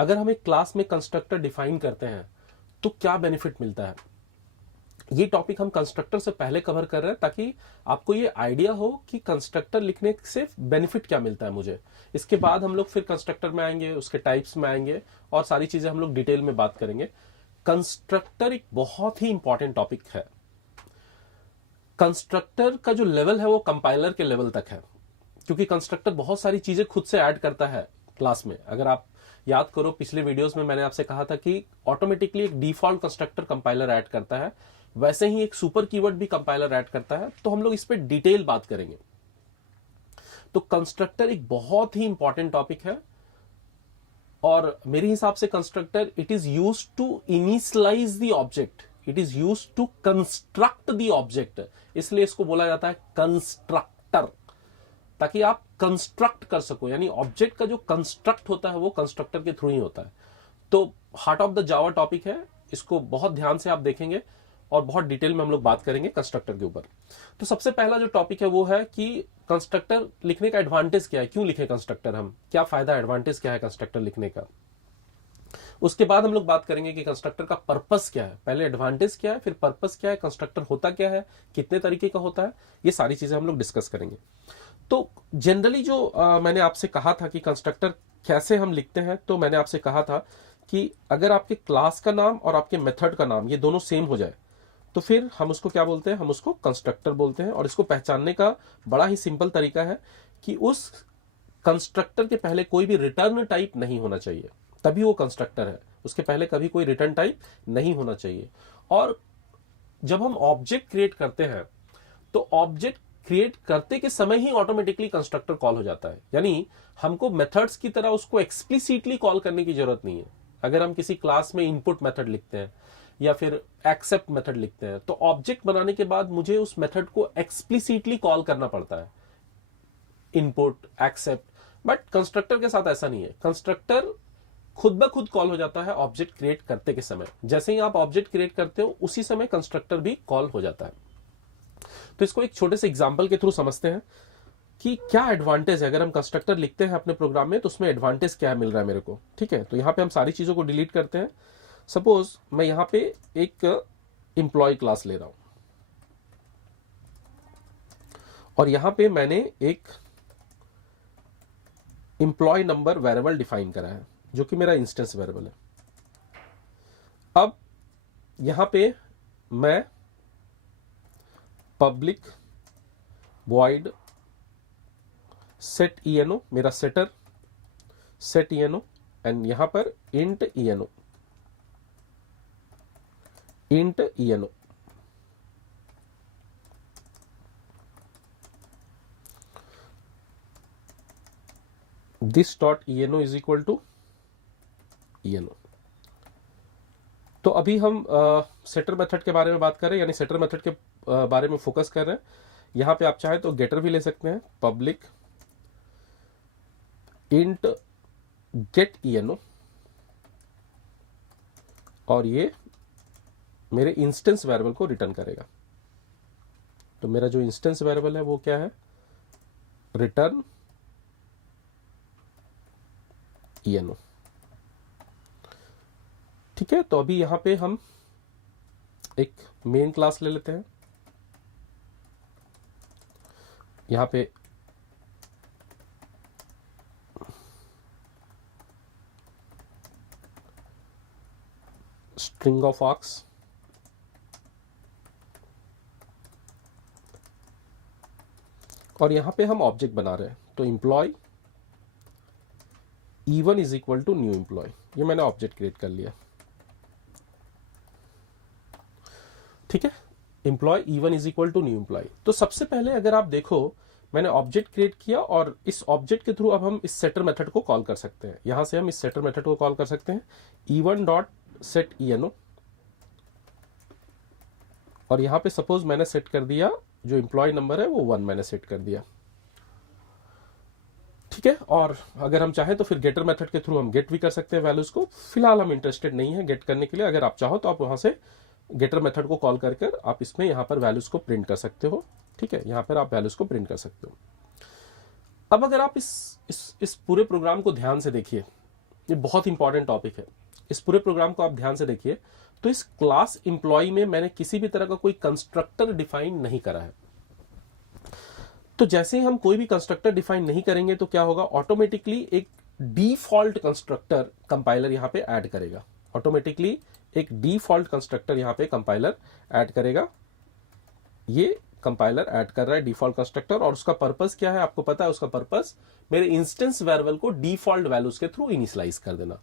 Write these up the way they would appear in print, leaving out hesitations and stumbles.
अगर हम एक क्लास में कंस्ट्रक्टर डिफाइन करते हैं तो क्या बेनिफिट मिलता है, ये टॉपिक हम कंस्ट्रक्टर से पहले कवर कर रहे हैं ताकि आपको ये आइडिया हो कि कंस्ट्रक्टर लिखने से बेनिफिट क्या मिलता है मुझे। इसके बाद हम लोग फिर कंस्ट्रक्टर में आएंगे, उसके टाइप्स में आएंगे और सारी चीजें हम लोग डिटेल में बात करेंगे। कंस्ट्रक्टर एक बहुत ही इंपॉर्टेंट टॉपिक है। कंस्ट्रक्टर का जो लेवल है वो कंपाइलर के लेवल तक है, क्योंकि कंस्ट्रक्टर बहुत सारी चीजें खुद से ऐड करता है क्लास में। अगर आप याद करो पिछले वीडियोस में मैंने आपसे कहा था कि ऑटोमेटिकली एक डिफॉल्ट कंस्ट्रक्टर कंपाइलर ऐड करता है, वैसे ही एक सुपर कीवर्ड भी कंपाइलर ऐड करता है। तो हम लोग इस पे डिटेल बात करेंगे। तो कंस्ट्रक्टर एक बहुत ही इंपॉर्टेंट टॉपिक है और मेरे हिसाब से constructor it is used to initialize the object, it is used to construct the object, इसलिए इसको बोला जाता है कंस्ट्रक्टर, ताकि आप कंस्ट्रक्ट कर सको। यानी ऑब्जेक्ट का जो कंस्ट्रक्ट होता है वो कंस्ट्रक्टर के थ्रू ही होता है। तो heart of the Java topic है, इसको बहुत ध्यान से आप देखेंगे और बहुत डिटेल में हम लोग बात करेंगे कंस्ट्रक्टर के ऊपर। तो सबसे पहला जो टॉपिक है वो है कि कंस्ट्रक्टर लिखने का एडवांटेज क्या है, क्यों लिखे कंस्ट्रक्टर, हम क्या फायदा, एडवांटेज क्या है कंस्ट्रक्टर लिखने का। उसके बाद हम लोग बात करेंगे कि कंस्ट्रक्टर का पर्पस क्या है। पहले एडवांटेज क्या है, फिर पर्पस क्या है, कंस्ट्रक्टर होता क्या है, कितने तरीके का होता है, ये सारी चीजें हम लोग डिस्कस करेंगे। तो जनरली जो मैंने आपसे कहा था कि कंस्ट्रक्टर कैसे हम लिखते हैं, तो मैंने आपसे कहा था कि अगर आपके क्लास का नाम और आपके मेथड का नाम ये दोनों सेम हो जाए तो फिर हम उसको क्या बोलते हैं, हम उसको कंस्ट्रक्टर बोलते हैं। और इसको पहचानने का बड़ा ही सिंपल तरीका है कि उस कंस्ट्रक्टर के पहले कोई भी रिटर्न टाइप नहीं होना चाहिए, तभी वो कंस्ट्रक्टर है। उसके पहले कभी कोई रिटर्न टाइप नहीं होना चाहिए। और जब हम ऑब्जेक्ट क्रिएट करते हैं तो ऑब्जेक्ट क्रिएट करते के समय ही ऑटोमेटिकली कंस्ट्रक्टर कॉल हो जाता है। यानी हमको मेथड्स की तरह उसको एक्सप्लिसिटली कॉल करने की जरूरत नहीं है। अगर हम किसी क्लास में इनपुट मेथड लिखते हैं या फिर एक्सेप्ट मेथड लिखते हैं तो ऑब्जेक्ट बनाने के बाद मुझे उस मेथड को एक्सप्लिसिटली कॉल करना पड़ता है, इनपुट एक्सेप्ट। बट कंस्ट्रक्टर के साथ ऐसा नहीं है, कंस्ट्रक्टर खुद ब खुद कॉल हो जाता है ऑब्जेक्ट क्रिएट करते के समय। जैसे ही आप ऑब्जेक्ट क्रिएट करते हो उसी समय कंस्ट्रक्टर भी कॉल हो जाता है। तो इसको एक छोटे से एग्जांपल के थ्रू समझते हैं कि क्या एडवांटेज है अगर हम कंस्ट्रक्टर लिखते हैं अपने प्रोग्राम में, तो उसमें एडवांटेज क्या मिल रहा है मेरे को। ठीक है, तो यहां पे हम सारी चीजों को डिलीट करते हैं। सपोज मैं यहां पे एक एम्प्लॉय क्लास ले रहा हूं और यहां पे मैंने एक एम्प्लॉय नंबर वेरिएबल डिफाइन करा है जो कि मेरा इंस्टेंस वेरिएबल है। अब यहां पे मैं पब्लिक वॉइड सेट eno, मेरा सेटर सेट eno, एंड यहां पर int eno, int eno। This dot eno is equal to eno। तो अभी हम सेटर मेथड के बारे में बात कर रहे हैं, यानी सेटर मेथड के बारे में फोकस कर रहे हैं। यहां पे आप चाहे तो गेटर भी ले सकते हैं, पब्लिक इंट गेट eno, और ये मेरे इंस्टेंस वेरिएबल को रिटर्न करेगा। तो मेरा जो इंस्टेंस वेरिएबल है वो क्या है, रिटर्न eno। ठीक है, तो अभी यहां पे हम एक मेन क्लास ले लेते हैं। यहां पे स्ट्रिंग ऑफ आर्क्स, और यहां पे हम ऑब्जेक्ट बना रहे हैं। तो employ E1 is equal to new employ, ये मैंने ऑब्जेक्ट क्रिएट कर लिया। ठीक है, employ E1 is equal to new employ. तो सबसे पहले अगर आप देखो मैंने ऑब्जेक्ट क्रिएट किया और इस ऑब्जेक्ट के थ्रू अब हम इस सेटर मेथड को कॉल कर सकते हैं। यहां से हम इस सेटर मेथड को कॉल कर सकते हैं E1 डॉट सेट eno, और यहां पे सपोज मैंने सेट कर दिया जो एम्प्लॉय नंबर है वो 1 मैंने सेट कर दिया। ठीक है, और अगर हम चाहें तो फिर गेटर मेथड के थ्रू हम गेट भी कर सकते हैं वैल्यूज को। फिलहाल हम इंटरेस्टेड नहीं है गेट करने के लिए। अगर आप चाहो तो आप वहां से गेटर मेथड को कॉल कर आप इसमें यहां पर वैल्यूज को प्रिंट कर सकते हो। ठीक है, यहां पर आप वैल्यूज को प्रिंट कर सकते हो। अब अगर आप इस पूरे प्रोग्राम को ध्यान से देखिए, ये बहुत इंपॉर्टेंट टॉपिक है, इस पूरे प्रोग्राम को आप ध्यान से देखिए। तो इस क्लास एम्प्लॉय में मैंने किसी भी तरह का कोई कंस्ट्रक्टर डिफाइन नहीं करा है। तो जैसे ही हम कोई भी कंस्ट्रक्टर डिफाइन नहीं करेंगे तो क्या होगा, ऑटोमेटिकली एक डिफॉल्ट कंस्ट्रक्टर कंपाइलर यहां पे ऐड करेगा। ऑटोमेटिकली एक डिफॉल्ट कंस्ट्रक्टर यहां पे कंपाइलर ऐड करेगा। ये कंपाइलर ऐड कर रहा है डिफॉल्ट कंस्ट्रक्टर, और उसका पर्पस क्या है आपको पता है? उसका पर्पस मेरे इंस्टेंस वेरिएबल को डिफॉल्ट वैल्यूज के थ्रू इनिशियलाइज कर देना।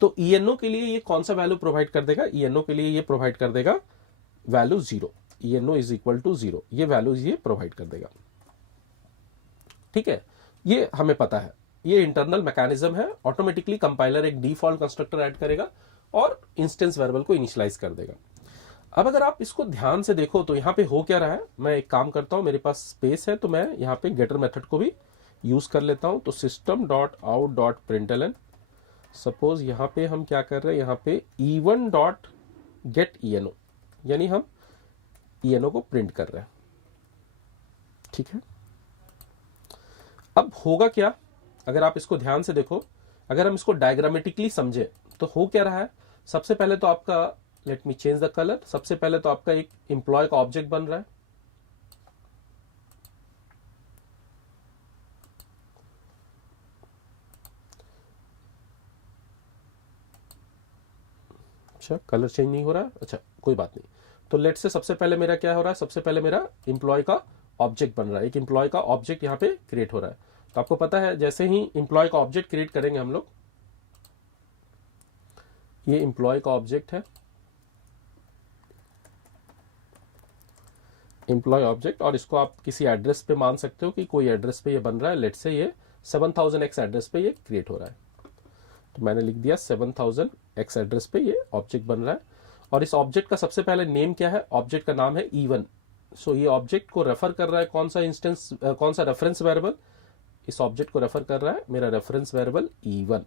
तो ईएनओ के लिए ये कौन सा वैल्यू प्रोवाइड कर देगा? ईएनओ के लिए ये प्रोवाइड कर देगा वैल्यू 0। ईएनओ इज इक्वल टू 0, ये वैल्यूज ये प्रोवाइड कर देगा। ठीक है, ये हमें पता है, ये इंटरनल मैकेनिज्म है। ऑटोमेटिकली कंपाइलर एक डिफॉल्ट कंस्ट्रक्टर ऐड करेगा और इंस्टेंस वेरिएबल को इनिशियलाइज कर देगा। अब अगर आप इसको ध्यान से देखो तो यहां पे हो क्या रहा है, मैं एक काम करता हूं, मेरे पास स्पेस है तो मैं यहां पे गेटर मेथड को भी यूज कर लेता हूं। तो system dot out dot println, suppose यहां पे हम क्या कर रहे हैं, यहां पे E1 डॉट गेट ईएनओ, यानी हम ईएनओ को प्रिंट कर रहे हैं। ठीक है, अब होगा क्या, अगर आप इसको ध्यान से देखो, अगर हम इसको डायग्रामेटिकली समझे तो हो क्या रहा है। सबसे पहले तो आपका, let me change the colour, सबसे पहले तो आपका एक एम्प्लॉय का ऑब्जेक्ट बन रहा है। अच्छा, कलर चेंज नहीं हो रहा है, अच्छा कोई बात नहीं। तो लेट से सबसे पहले मेरा क्या हो रहा है, सबसे पहले मेरा एम्प्लॉय का ऑब्जेक्ट बन रहा है, एक एम्प्लॉय का ऑब्जेक्ट यहां पे क्रिएट हो रहा है। तो आपको पता है जैसे ही एम्प्लॉय का ऑब्जेक्ट क्रिएट करेंगे हम लोग, ये एम्प्लॉय का ऑब्जेक्ट है, एम्प्लॉय ऑब्जेक्ट, और इसको आप किसी एड्रेस पे मान सकते हो कि कोई एड्रेस पे ये बन रहा है। लेट से ये 7000X एड्रेस पे ये क्रिएट हो रहा है, तो मैंने लिख दिया 7000X एड्रेस पे ये ऑब्जेक्ट बन रहा है। और इस ऑब्जेक्ट का सबसे पहले नेम क्या है, ऑब्जेक्ट का नाम है E1। सो ये ऑब्जेक्ट को रेफर कर रहा है कौन सा इंस्टेंस, कौन सा रेफरेंस वेरिएबल, इस ऑब्जेक्ट को रेफर कर रहा है मेरा reference variable E1।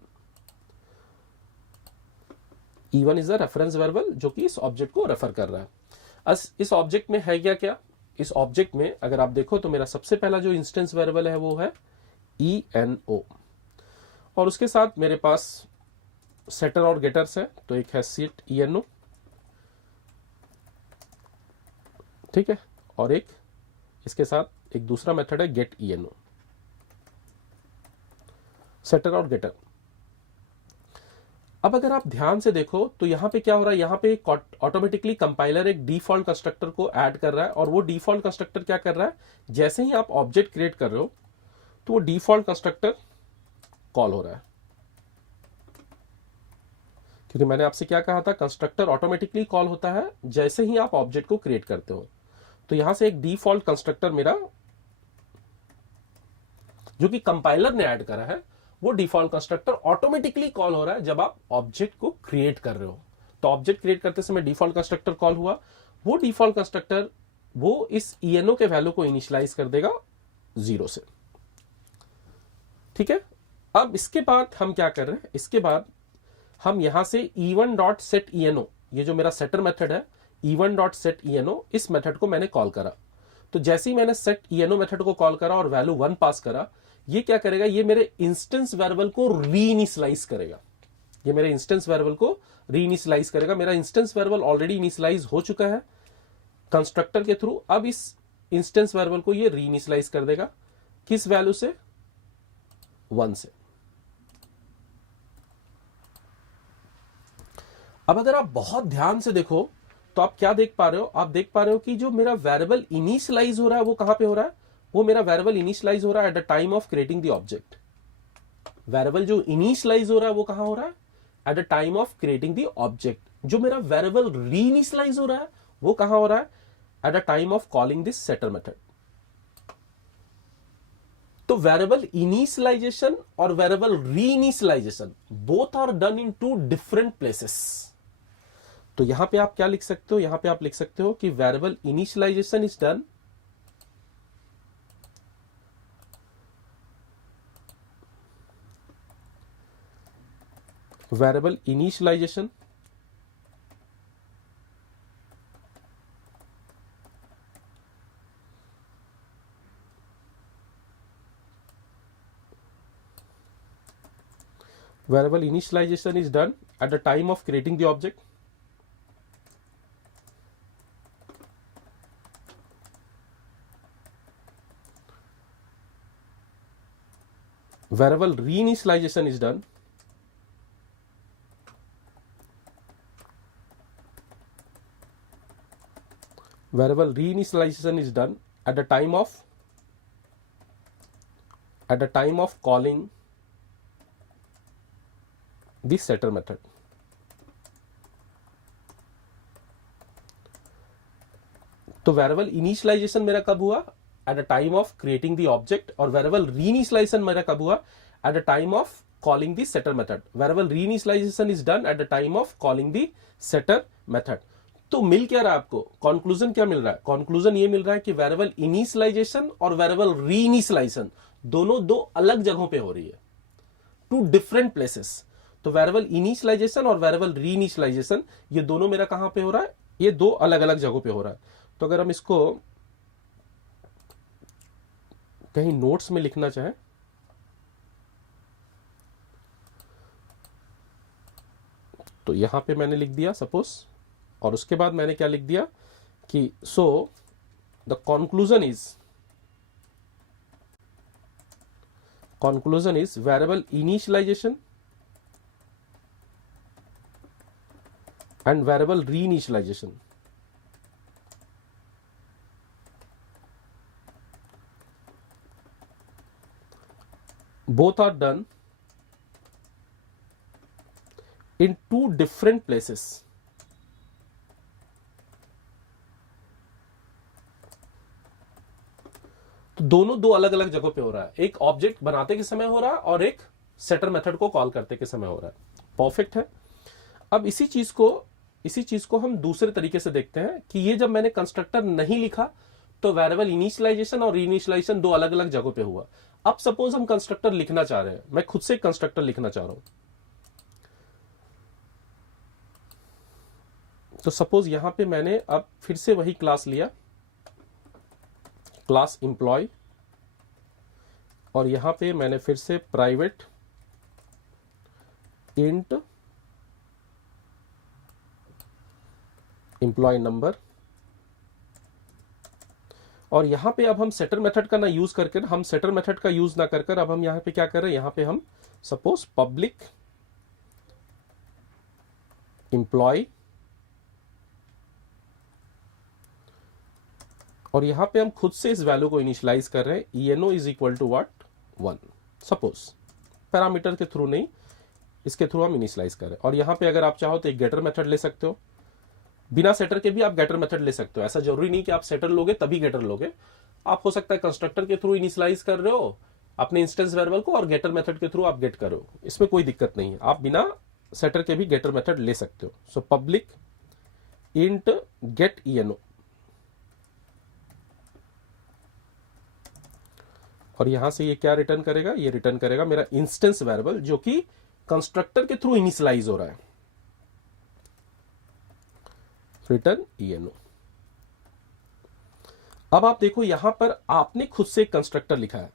E1 is the reference variable जो कि इस ऑब्जेक्ट को रेफर कर रहा है। इस ऑब्जेक्ट में है क्या क्या, इस ऑब्जेक्ट में अगर आप देखो तो मेरा सबसे पहला जो इंस्टेंस वेरिएबल है वो है ENO, और उसके साथ मेरे पास सेटर और गेटर्स है, तो एक है सेट ENO, ठीक है, और एक इसके साथ एक दूसरा मेथड है गेट ENO, सेटर और गेटर। अब अगर आप ध्यान से देखो तो यहां पे क्या हो रहा है, यहां पे ऑटोमेटिकली कंपाइलर एक डिफॉल्ट कंस्ट्रक्टर को ऐड कर रहा है, और वो डिफॉल्ट कंस्ट्रक्टर क्या कर रहा है, जैसे ही आप ऑब्जेक्ट क्रिएट कर रहे हो तो वो डिफॉल्ट कंस्ट्रक्टर कॉल हो रहा है। क्योंकि मैंने आपसे क्या कहा था, कंस्ट्रक्टर ऑटोमेटिकली कॉल होता है जैसे ही आप ऑब्जेक्ट को क्रिएट करते हो। तो यहां से एक डिफॉल्ट कंस्ट्रक्टर मेरा जो कि कंपाइलर ने ऐड करा है, वो डिफॉल्ट कंस्ट्रक्टर ऑटोमेटिकली कॉल हो रहा है जब आप ऑब्जेक्ट को क्रिएट कर रहे हो। तो ऑब्जेक्ट क्रिएट करते समय डिफॉल्ट कंस्ट्रक्टर कॉल हुआ, वो डिफॉल्ट कंस्ट्रक्टर वो इस ENO के वैल्यू को इनिशियलाइज कर देगा 0 से। ठीक है, अब इसके बाद हम क्या कर रहे हैं, इसके बाद हम यहां से E1 डॉट सेट ENO, ये जो मेरा सेटर मेथड है E1 डॉट सेट ENO, इस मेथड को मैंने कॉल करा। तो जैसे ही मैंने सेट ENO मेथड को कॉल करा और वैल्यू 1 पास करा, ये क्या करेगा, ये मेरे इंस्टेंस वेरिएबल को रीइनिशियलाइज करेगा, ये मेरे इंस्टेंस वेरिएबल को रीइनिशियलाइज करेगा। मेरा इंस्टेंस वेरिएबल ऑलरेडी इनिशियलाइज हो चुका है कंस्ट्रक्टर के थ्रू, अब इस इंस्टेंस वेरिएबल को ये रीइनिशियलाइज कर देगा, किस वैल्यू से, 1 से। अब अगर आप बहुत ध्यान से देखो तो आप क्या देख पा रहे हो, आप देख पा रहे हो कि जो मेरा वेरिएबल इनिशियलाइज हो रहा है वो कहां पे हो रहा है, वो मेरा वेरिएबल इनिशियलाइज हो रहा है at the time of creating the object. Variable जो इनिशियलाइज हो रहा है वो कहां हो रहा है, at the time of creating the object. जो मेरा वेरिएबल रीइनिशियलाइज हो रहा है वो कहां हो रहा है, at the time of calling this setter method. तो वेरिएबल इनिशियलाइजेशन और variable reinitialization both are done in 2 different places. तो यहां पे आप क्या लिख सकते हो, यहां पे आप लिख सकते हो कि variable initialization is done variable initialization Variable initialization is done at the time of creating the object. Variable reinitialization is done at the time of calling the setter method. तो वेरिएबल इनिशियलाइजेशन मेरा कब हुआ? At the time of creating the object. और variable reinitialization मेरा कब हुआ? At the time of calling the setter method. Variable reinitialization is done at the time of calling the setter method. तो मिल क्या रहा है आपको? कंक्लूजन क्या मिल रहा है? कंक्लूजन ये मिल रहा है कि वेरिएबल इनिशियलाइजेशन और वेरिएबल रीइनिशियलाइजेशन दोनों दो अलग जगहों पे हो रही है, टू डिफरेंट प्लेसेस. तो वेरिएबल इनिशियलाइजेशन और वेरिएबल रीइनिशियलाइजेशन ये दोनों मेरा कहां पे हो रहा है? ये दो अलग अलग जगहों पे हो रहा है. तो अगर हम इसको कहीं नोट्स में लिखना चाहें तो यहां पे मैंने लिख दिया सपोज, और उसके बाद मैंने क्या लिख दिया कि so the conclusion is variable initialization and variable reinitialization both are done in two different places. तो दोनों दो अलग अलग जगहों पे हो रहा है. एक ऑब्जेक्ट बनाते के समय हो रहा है और एक सेटर मेथड को कॉल करते के समय हो रहा है. परफेक्ट है. अब इसी चीज को हम दूसरे तरीके से देखते हैं कि ये जब मैंने कंस्ट्रक्टर नहीं लिखा तो वेरिएबल इनिशियलाइजेशन और रीइनिशियलाइजेशन दो अलग अलग जगहों पे हुआ. अब सपोज हम कंस्ट्रक्टर लिखना चाह रहे हैं, मैं खुद से कंस्ट्रक्टर लिखना चाह रहा हूं. तो सपोज यहां पे मैंने अब फिर से वही क्लास लिया, क्लास एम्प्लॉय, और यहां पे मैंने फिर से प्राइवेट इंट एम्प्लॉय नंबर, और यहां पे अब हम सेटर मेथड का ना यूज करके, हम सेटर मेथड का यूज ना कर अब हम यहां पे क्या कर रहे हैं, यहां पे हम सपोज पब्लिक एम्प्लॉय, और यहां पे हम खुद से इस वैल्यू को इनिशियलाइज कर रहे हैं. eno is equal to what? 1. Suppose parameter के थ्रू नहीं, इसके थ्रू हम इनिशियलाइज कर रहे हैं. और यहां पे अगर आप चाहो तो एक गेटर मेथड ले सकते हो, बिना सेटर के भी आप गेटर मेथड ले सकते हो. ऐसा जरूरी नहीं कि आप सेटर लोगे तभी गेटर लोगे. आप हो सकता है कंस्ट्रक्टर के थ्रू इनिशियलाइज कर रहे हो अपने इंस्टेंस वेरिएबल को और गेटर मेथड के थ्रू आप गेट करो, इसमें कोई दिक्कत नहीं है. आप बिना सेटर के भी गेटर मेथड ले सकते हो. So public int get eno, और यहां से ये क्या रिटर्न करेगा? ये रिटर्न करेगा मेरा इंस्टेंस वेरिएबल जो कि कंस्ट्रक्टर के थ्रू इनिशियलाइज हो रहा है. Return eno. अब आप देखो यहां पर आपने खुद से एक कंस्ट्रक्टर लिखा है.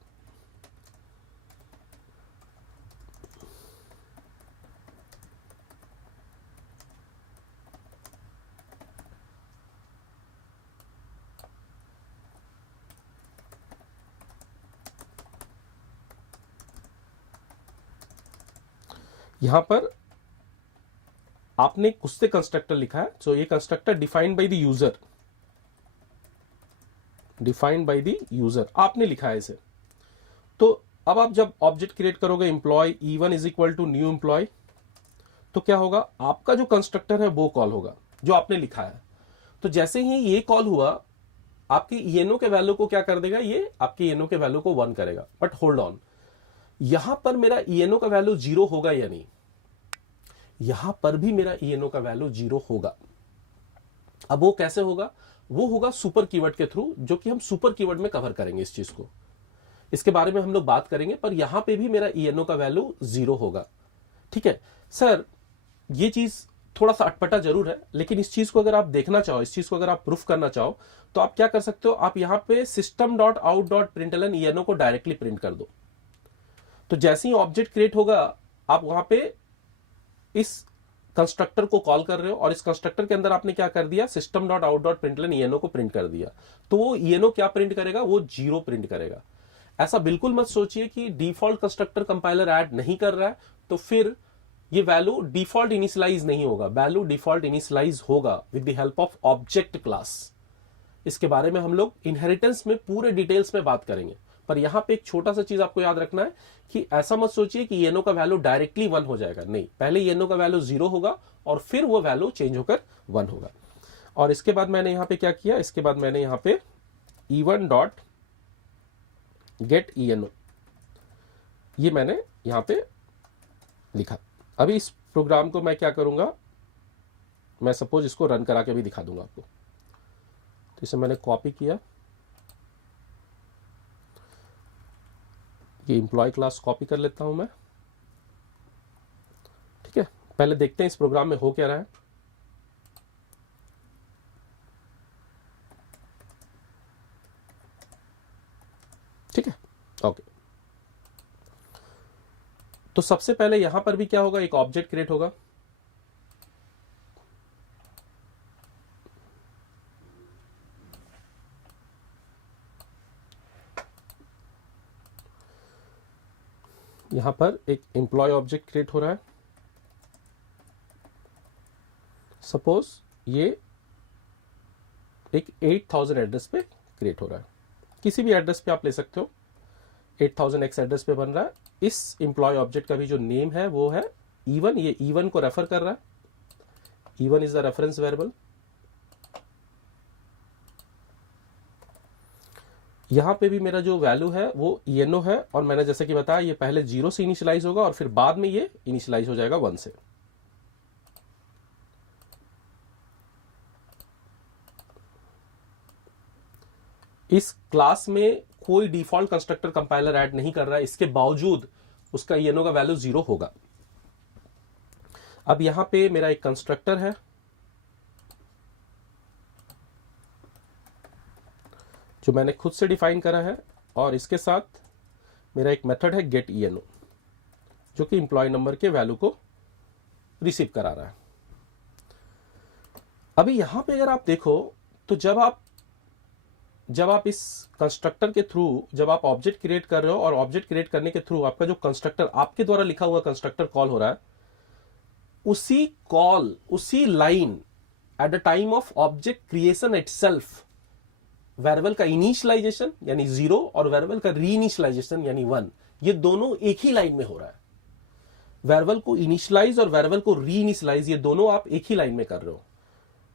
यहां पर आपने खुद से कंस्ट्रक्टर लिखा है. सो ये constructor defined by the user, आपने लिखा है इसे. तो अब आप जब ऑब्जेक्ट क्रिएट करोगे employ E1 is equal to new employ, तो क्या होगा? आपका जो कंस्ट्रक्टर है वो कॉल होगा जो आपने लिखा है. तो जैसे ही ये कॉल हुआ, आपकी eno के वैल्यू को क्या कर देगा? ये आपकी eno के वैल्यू को 1 करेगा. बट होल्ड ऑन, यहां पर मेरा eno का वैल्यू 0 होगा या नहीं? यहां पर भी मेरा eno का वैल्यू 0 होगा. अब वो कैसे होगा? वो होगा सुपर कीवर्ड के थ्रू, जो कि हम सुपर कीवर्ड में कवर करेंगे इस चीज को. इसके बारे में हम लोग बात करेंगे, पर यहां पे भी मेरा eno का वैल्यू 0 होगा. ठीक है सर, ये चीज थोड़ा सा अटपटा जरूर है, लेकिन इस चीज को अगर आप देखना चाहो, इस चीज को अगर आप प्रूफ करना चाहो, तो आप क्या कर सकते हो? आप यहां पे system.out.println eno को डायरेक्टली प्रिंट कर दो. तो जैसे ही ऑब्जेक्ट क्रिएट होगा, आप वहां पे इस कंस्ट्रक्टर को कॉल कर रहे हो और इस कंस्ट्रक्टर के अंदर आपने क्या कर दिया, system dot out dot println ENO को प्रिंट कर दिया, तो वो ईएनओ क्या प्रिंट करेगा, वो 0 प्रिंट करेगा। ऐसा बिल्कुल मत सोचिए कि डिफॉल्ट कंस्ट्रक्टर कंपाइलर ऐड नहीं कर रहा है तो फिर ये वैल्यू डिफॉल्ट इनिशियलाइज नहीं होगा। वैल्यू डिफॉल्ट इनिशियलाइज होगा with the help of object class. इसके बारे में हम लोग इनहेरिटेंस में पूरे डिटेल्स में बात करेंगे, पर यहां पे एक छोटा सा चीज आपको याद रखना है कि ऐसा मत सोचिए कि येनो का वैल्यू डायरेक्टली 1 हो जाएगा, नहीं, पहले येनो का वैल्यू 0 होगा और फिर वो वैल्यू चेंज होकर 1 होगा। और इसके बाद मैंने यहां पे क्या किया, इसके बाद मैंने यहां पे E1 डॉट गेट ईएनओ ये मैंने यहां पे लिखा। अभी इस प्रोग्राम को मैं क्या करूंगा, मैं सपोज इसको रन करा के भी दिखा दूंगा आपको। तो इसे मैंने कॉपी किया, ये एम्प्लॉय क्लास कॉपी कर लेता हूं मैं, ठीक है। पहले देखते हैं इस प्रोग्राम में हो क्या रहा है। ठीक है, ओके। तो सबसे पहले यहां पर भी क्या होगा, एक ऑब्जेक्ट क्रिएट होगा। यहां पर एक एम्प्लॉय ऑब्जेक्ट क्रिएट हो रहा है। सपोज ये एक 8000 एड्रेस पे क्रिएट हो रहा है, किसी भी एड्रेस पे आप ले सकते हो। 8000x एड्रेस पे बन रहा है। इस एम्प्लॉय ऑब्जेक्ट का भी जो नेम है वो है E1, ये E1 को रेफर कर रहा है। E1 is the reference variable. यहां पे भी मेरा जो वैल्यू है वो ईएनओ है, और मैंने जैसे कि बताया ये पहले 0 से इनिशियलाइज होगा और फिर बाद में ये इनिशियलाइज हो जाएगा 1 से। इस क्लास में कोई डिफॉल्ट कंस्ट्रक्टर कंपाइलर ऐड नहीं कर रहा है, इसके बावजूद उसका ईएनओ का वैल्यू 0 होगा। अब यहां पे मेरा एक कंस्ट्रक्टर है जो मैंने खुद से डिफाइन करा है, और इसके साथ मेरा एक मेथड है गेट ईएनओ जो कि एम्प्लॉय नंबर के वैल्यू को रिसीव करा रहा है। अभी यहां पे अगर आप देखो तो जब आप इस कंस्ट्रक्टर के थ्रू जब आप ऑब्जेक्ट क्रिएट कर रहे हो और ऑब्जेक्ट क्रिएट करने के थ्रू आपका जो कंस्ट्रक्टर आपके द्वारा लिखा हुआ कंस्ट्रक्टर कॉल हो रहा है, उसी line at the time of object creation itself variable का इनिशियलाइजेशन यानी 0 और वेरिएबल का रीइनिशियलाइजेशन यानी 1, ये दोनों एक ही लाइन में हो रहा है। वेरिएबल को इनिशियलाइज और वेरिएबल को रीइनिशियलाइज ये दोनों आप एक ही लाइन में कर रहे हो।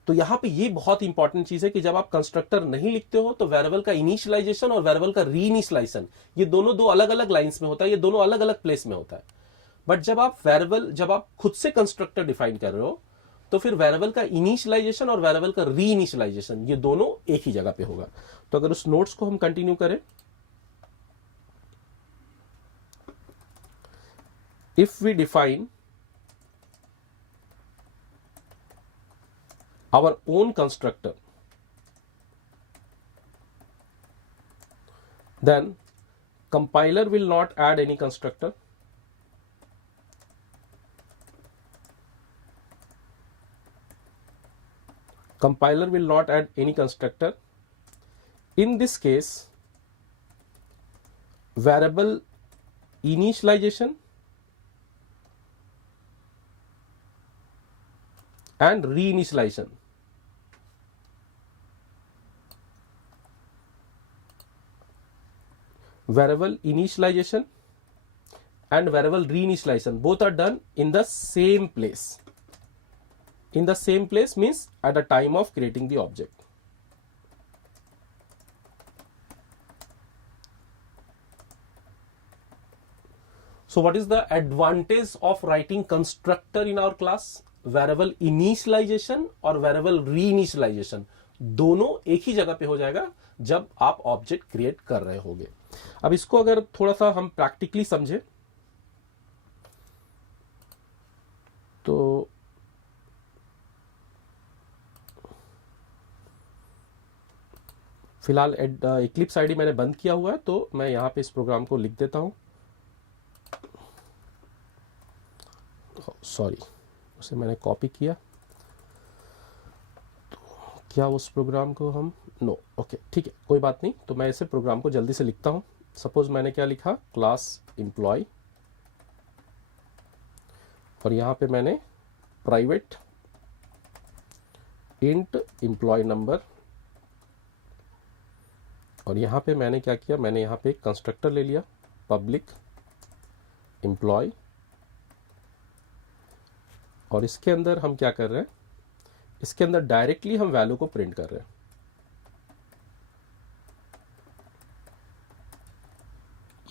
तो यहां पे ये बहुत इंपॉर्टेंट चीज है कि जब आप कंस्ट्रक्टर नहीं लिखते हो तो वेरिएबल का इनिशियलाइजेशन और वेरिएबल का रीइनिशियलाइजेशन ये दोनों दो अलग अलग लाइंस में होता है, ये दोनों अलग अलग प्लेस में होता है। बट जब आप खुद से कंस्ट्रक्टर डिफाइन कर रहे हो तो फिर वेरिएबल का इनिशियलाइजेशन और वेरिएबल का रीइनिशियलाइजेशन ये दोनों एक ही जगह पे होगा। तो अगर उस नोट्स को हम कंटिन्यू करें, if we define our own constructor, then compiler will not add any constructor. Compiler will not add any constructor. In this case, variable initialization and reinitialization variable initialization and variable reinitialization both are done in the same place. In the same place means at the time of creating the object. So what is the advantage of writing constructor in our class? Variable initialization और variable reinitialization दोनों एक ही जगह पे हो जाएगा जब आप ऑब्जेक्ट क्रिएट कर रहे होंगे। अब इसको अगर थोड़ा सा हम प्रैक्टिकली समझे तो फिलहाल इक्लिप्स आईडी मैंने बंद किया हुआ है, तो मैं यहां पे इस प्रोग्राम को लिख देता हूं। सॉरी, उसे मैंने कॉपी किया, तो क्या उस प्रोग्राम को हम नो ओके ठीक है कोई बात नहीं। तो मैं इसे प्रोग्राम को जल्दी से लिखता हूं। सपोज मैंने क्या लिखा, क्लास एम्प्लॉय, और यहां पे मैंने प्राइवेट इंट एम्प्लॉय नंबर, और यहां पे मैंने क्या किया, मैंने यहां पे एक कंस्ट्रक्टर ले लिया पब्लिक एम्प्लॉय, और इसके अंदर हम क्या कर रहे हैं, इसके अंदर डायरेक्टली हम वैल्यू को प्रिंट कर रहे हैं।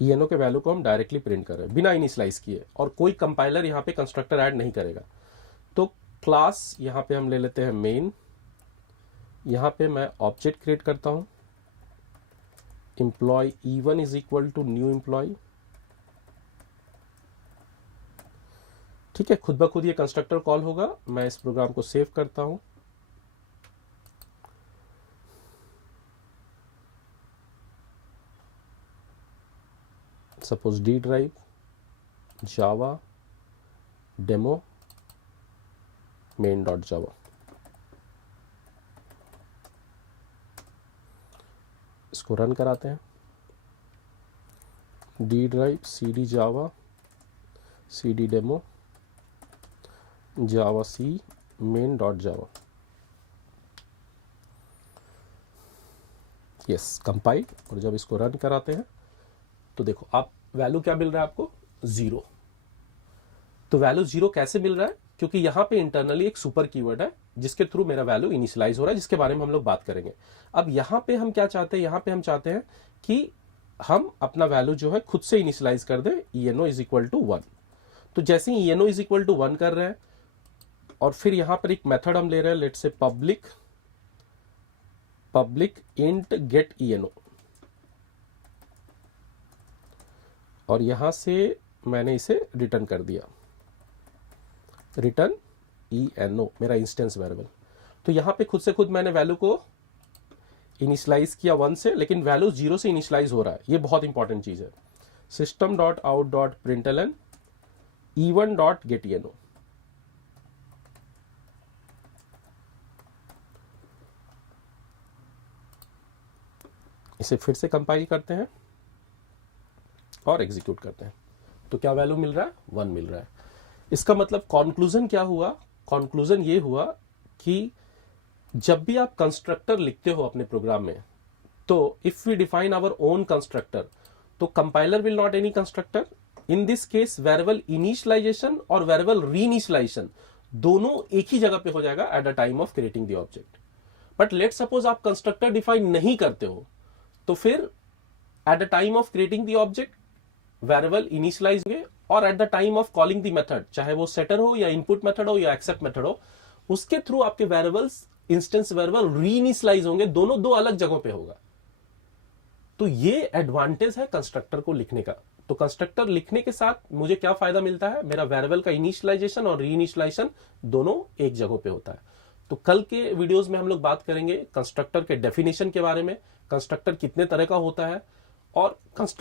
ईएनओ के वैल्यू को हम डायरेक्टली प्रिंट कर रहे हैं बिना इनिशियलाइज किए, और कोई कंपाइलर यहां पे कंस्ट्रक्टर ऐड नहीं करेगा। तो क्लास यहां पे हम ले लेते हैं मेन, यहां पे मैं ऑब्जेक्ट क्रिएट करता हूं, employ E1 is equal to new employ. ठीक है, खुद ब खुद ये कंस्ट्रक्टर कॉल होगा। मैं इस प्रोग्राम को सेव करता हूं। Suppose D drive Java demo main dot Java, इसको रन कराते हैं। D drive cd Java cd demo Java C main dot Java, yes compile. और जब इसको रन कराते हैं तो देखो आप वैल्यू क्या मिल रहा है आपको, 0। तो वैल्यू 0 कैसे मिल रहा है, क्योंकि यहां पे इंटरनली एक सुपर कीवर्ड है जिसके थ्रू मेरा वैल्यू इनिशियलाइज हो रहा है, जिसके बारे में हम लोग बात करेंगे। अब यहां पे हम क्या चाहते हैं, यहां पे हम चाहते हैं कि हम अपना वैल्यू जो है खुद से इनिशियलाइज कर दें, eno इज इक्वल टू 1। तो जैसे ही eno इज इक्वल टू 1 कर रहे हैं, और फिर यहां पर एक मेथड हम ले रहे हैं, लेट से पब्लिक इंट गेट eno, और यहां से मैंने इसे रिटर्न कर दिया, रिटर्न eno मेरा इंस्टेंस वेरिएबल। तो यहां पे खुद से खुद मैंने वैल्यू को इनिशियलाइज किया 1 से, लेकिन वैल्यू 0 से इनिशियलाइज हो रहा है। ये बहुत इंपॉर्टेंट चीज है। System dot out dot println E1 dot gate eno, इसे फिर से कंपाइल करते हैं और एग्जीक्यूट करते हैं। तो क्या वैल्यू मिल रहा है, 1 मिल रहा है। इसका मतलब कॉन्क्लूजन क्या हुआ, कॉन्क्लूजन ये हुआ कि जब भी आप कंस्ट्रक्टर लिखते हो अपने प्रोग्राम में, तो if we define our own constructor, तो compiler will not any constructor. In this case variable initialization और वेरिएबल रीइनिशियलाइजेशन दोनों एक ही जगह पे हो जाएगा at the time of creating the object. But let suppose आप कंस्ट्रक्टर डिफाइन नहीं करते हो, तो फिर at the time of creating the object variable initialize होंगे, और at the time of calling the method, चाहे वो सेटर हो या इनपुट मेथड हो या एक्सेप्ट मेथड हो, उसके थ्रू आपके वेरिएबल्स इंस्टेंस वेरिएबल रीइनिशियलाइज होंगे, दोनों दो अलग जगहों पे होगा। तो ये एडवांटेज है कंस्ट्रक्टर को लिखने का। तो कंस्ट्रक्टर लिखने के साथ मुझे क्या फायदा मिलता है, मेरा वेरिएबल का इनिशियलाइजेशन और रीइनिशियलाइजेशन दोनों एक जगह पे होता है। तो कल के वीडियोस में हम लोग बात करेंगे कंस्ट्रक्टर के डेफिनेशन के बारे में, कंस्ट्रक्टर कितने तरह का होता है, और कंस्ट्रक्टर